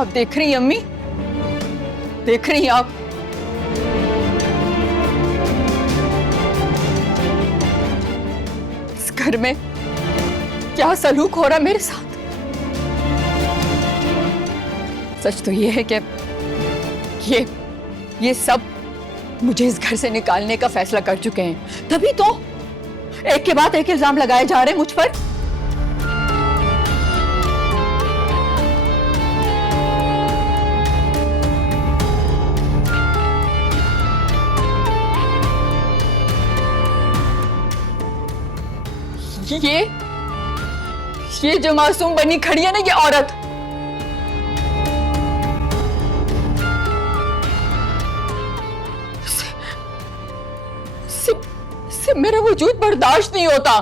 आप देख रही हैं अम्मी, देख रही हैं आप? इस घर में क्या सलूक हो रहा है मेरे साथ। सच तो ये है कि ये सब मुझे इस घर से निकालने का फैसला कर चुके हैं, तभी तो एक के बाद एक इल्जाम लगाए जा रहे हैं मुझ पर। ये जो मासूम बनी खड़ी है ना, ये औरत, इससे मेरा वजूद बर्दाश्त नहीं होता।